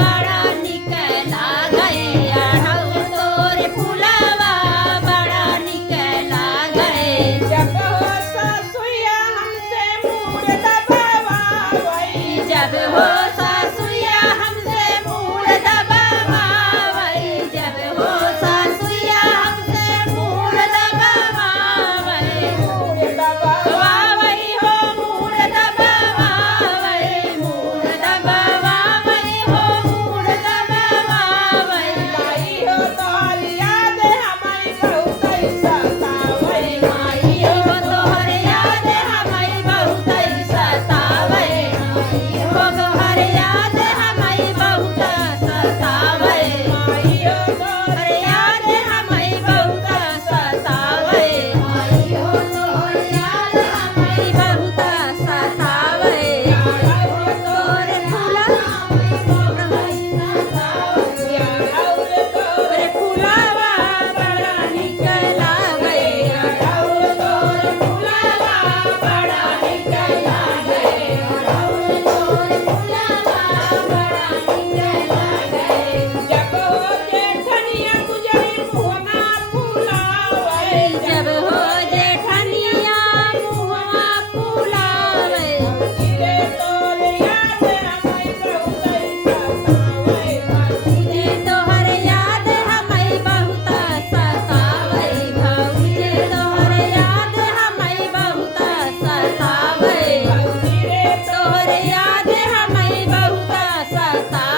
बड़ा निक लागे अढ़ऊ तोर फुलवा बड़ा निक लागे जब हो ससुया हमसे मूड दबावई जब हो सासुया हमसे मूड दबावई जब हो सासुया हमसे मूड दबावई मूड दबावई हो मूड दबावई मूड दबावई हो मूड दबावई माई हो तोहर याद हमारी बहुत सतावई माई हो तोहर याद हमारी बहुत सतावई हो तोहर याद हमारी बहुत सतावई माई हो तोहर याद हमारी बहुत सतावई माई हो तोहर याद हमारी बहुत सतावई तोर फूला तोर फूलावा बड़ा निक लागे तोर फूलावा बड़ा निक लागे तोर फूलावा बड़ा निक लागे जब हो जेठनिया गुजरी मुहमा फुलावई जब हो जेठनिया मुहवा फुलावे गिरे तोर याद हमारी बहुत सतावई जे तोहर याद हमें बहुत सतावे भौजी तोहर याद हमें बहुत सतावे गिरे तोहर याद हमें बहुत सतावे